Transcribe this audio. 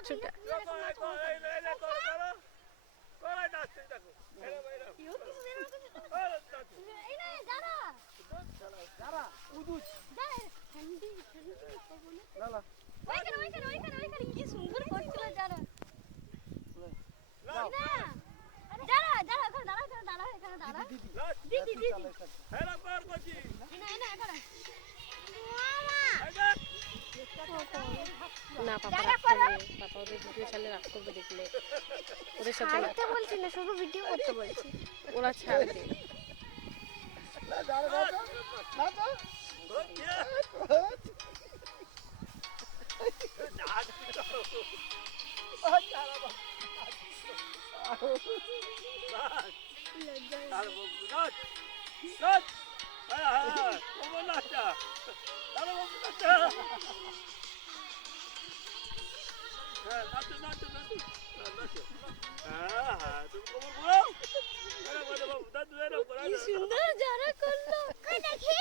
ছোটা কি সুন্দর করছিল যারা না পাপা রাগ করবে পাপা ওদের ভিডিও চালে রাগ করবে দেখলে ওদের সাথে ছাড়তে বলছি না শুধু ভিডিও করতে বলছি ওরা ছাড়বে কি সুন্দর যারা করলো দেখি